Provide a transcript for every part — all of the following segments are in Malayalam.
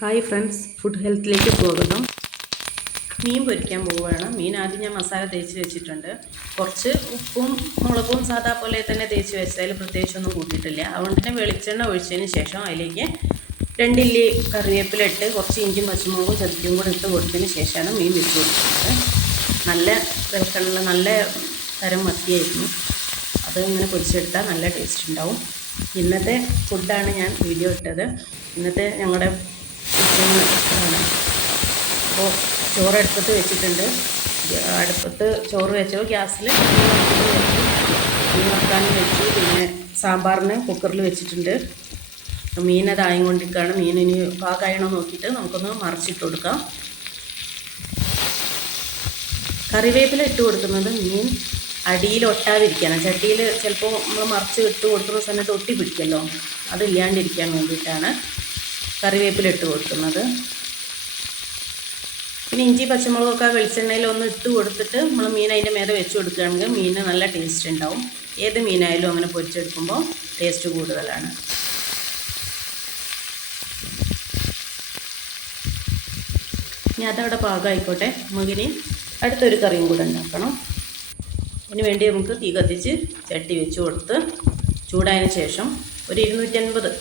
ഹായ് ഫ്രണ്ട്സ്, ഫുഡ് ഹെൽത്തിലേക്ക് സ്വാഗതം. മീൻ പൊരിക്കാൻ പോവുകയാണ്. മീൻ ആദ്യം ഞാൻ മസാല തേച്ച് വെച്ചിട്ടുണ്ട്. കുറച്ച് ഉപ്പും മുളകും സാധാ പോലെ തന്നെ തേച്ച് വെച്ചതിൽ പ്രത്യേകിച്ചൊന്നും കൂട്ടിയിട്ടില്ല. അതുകൊണ്ട് തന്നെ വെളിച്ചെണ്ണ ഒഴിച്ചതിന് ശേഷം അതിലേക്ക് 2 ഇല്ലി കറിവേപ്പില ഇട്ട് കുറച്ച് ഇഞ്ചിയും പച്ചമുളകും ചതക്കും കൂടെ ഇട്ട് കൊടുത്തതിന് ശേഷമാണ് മീൻ വെച്ച് കൊടുക്കുന്നത്. നല്ല വിളക്കണുള്ള നല്ല തരം മത്തിയായിരുന്നു. അത് ഇങ്ങനെ പൊരിച്ചെടുത്താൽ നല്ല ടേസ്റ്റ് ഉണ്ടാവും. ഇന്നത്തെ ഫുഡാണ് ഞാൻ വീഡിയോ ഇട്ടത്. ഇന്നത്തെ ഞങ്ങളുടെ ആണ്. അപ്പോൾ ചോറ് അടുപ്പത്ത് വെച്ചിട്ടുണ്ട്. അടുപ്പത്ത് ചോറ് വെച്ചോ ഗ്യാസിൽ മീൻ വറുക്കാനും വെച്ചു. പിന്നെ സാമ്പാറിന് കുക്കറിൽ വെച്ചിട്ടുണ്ട്. മീനതായും കൊണ്ടിരിക്കുകയാണ്. മീനിന് പാകമായണോ നോക്കിയിട്ട് നമുക്കൊന്ന് മറിച്ചിട്ട് കൊടുക്കാം. കറിവേപ്പില ഇട്ട് കൊടുക്കുന്നത് മീൻ അടിയിൽ ഒട്ടാതിരിക്കാനാണ്. ചട്ടിയിൽ ചിലപ്പോൾ നമ്മൾ മറിച്ച് ഇട്ട് കൊടുക്കുന്ന സമയത്ത് ഒട്ടി പിടിക്കുമല്ലോ, അതില്ലാണ്ടിരിക്കാൻ വേണ്ടിയിട്ടാണ് കറിവേപ്പില ഇട്ട് കൊടുക്കുന്നത്. പിന്നെ ഇഞ്ചി പച്ചമുളകൊക്കെ വെളിച്ചെണ്ണയിൽ ഒന്ന് ഇട്ട് കൊടുത്തിട്ട് നമ്മൾ മീൻ അതിൻ്റെ മേലെ വെച്ച് കൊടുക്കുകയാണെങ്കിൽ മീന് നല്ല ടേസ്റ്റ് ഉണ്ടാവും. ഏത് മീനായാലും അങ്ങനെ പൊരിച്ചെടുക്കുമ്പോൾ ടേസ്റ്റ് കൂടുതലാണ്. ഇനി അതവിടെ പാകമായിക്കോട്ടെ. നമുക്കിനി അടുത്തൊരു കറിയും കൂടെ ഉണ്ടാക്കണം. അതിന് വേണ്ടി നമുക്ക് തീ കത്തിച്ച് ചട്ടി വെച്ച് കൊടുത്ത് ചൂടായതിന് ശേഷം ഒരു 250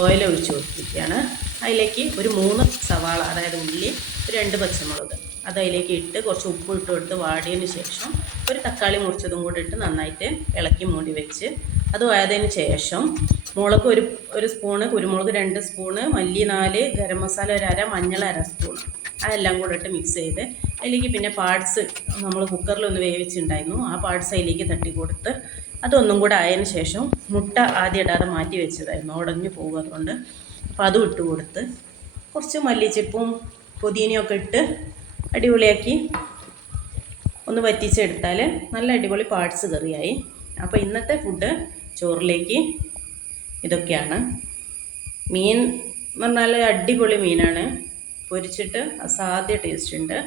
ഓയിൽ ഒഴിച്ച് കൊടുത്തിരിക്കുകയാണ്. അതിലേക്ക് ഒരു 3 സവാള, അതായത് ഉള്ളി, 2 പച്ചമുളക് അത് അതിലേക്ക് ഇട്ട് കുറച്ച് ഉപ്പ് ഇട്ട് കൊടുത്ത് വാടിയതിന് ശേഷം ഒരു തക്കാളി മുറിച്ചതും കൂടി ഇട്ട് നന്നായിട്ട് ഇളക്കി മൂടി വെച്ച് അത് ആയതിന് ശേഷം മുളക് ഒരു സ്പൂണ്, കുരുമുളക് 2 സ്പൂണ്, മല്ലി 4, ഗരം മസാല 1/2, മഞ്ഞൾ 1/2 സ്പൂൺ, അതെല്ലാം കൂടെ ഇട്ട് മിക്സ് ചെയ്ത് അതിലേക്ക് പിന്നെ പാർട്സ് നമ്മൾ കുക്കറിലൊന്ന് വേവിച്ചിട്ടുണ്ടായിരുന്നു. ആ പാർട്സ് അതിലേക്ക് തട്ടി കൊടുത്ത് അതൊന്നും കൂടെ ആയതിന് ശേഷം മുട്ട ആദ്യം ഇടാതെ മാറ്റി വെച്ചതായിരുന്നു, ഉടഞ്ഞു പോകും. അതുകൊണ്ട് അപ്പോൾ അതും ഇട്ട് കൊടുത്ത് കുറച്ച് മല്ലിച്ചെപ്പും പുതിനയൊക്കെ ഇട്ട് അടിപൊളിയാക്കി ഒന്ന് വറ്റിച്ചെടുത്താൽ നല്ല അടിപൊളി പാർട്സ് കറിയായി. അപ്പോൾ ഇന്നത്തെ ഫുഡ് ചോറിലേക്ക് ഇതൊക്കെയാണ്. മീൻ എന്ന് പറഞ്ഞാൽ അടിപൊളി മീനാണ്. പൊരിച്ചിട്ട് അസാധ്യ ടേസ്റ്റ് ഉണ്ട്.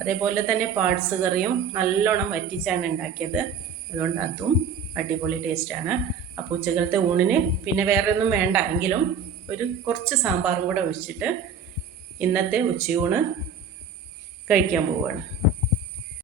അതേപോലെ തന്നെ പാർട്സ് കറിയും നല്ലോണം വറ്റിച്ചാണ് ഉണ്ടാക്കിയത്. അതുകൊണ്ട് അതും അടിപൊളി ടേസ്റ്റാണ്. അപ്പോൾ ഉച്ചക്കലത്തെ ഊണിന് പിന്നെ വേറെ ഒന്നും വേണ്ട എങ്കിലും കുറച്ച് സാമ്പാറും കൂടെ ഒഴിച്ചിട്ട് ഇന്നത്തെ ഉച്ചയൂണ് കഴിക്കാൻ പോവുകയാണ്.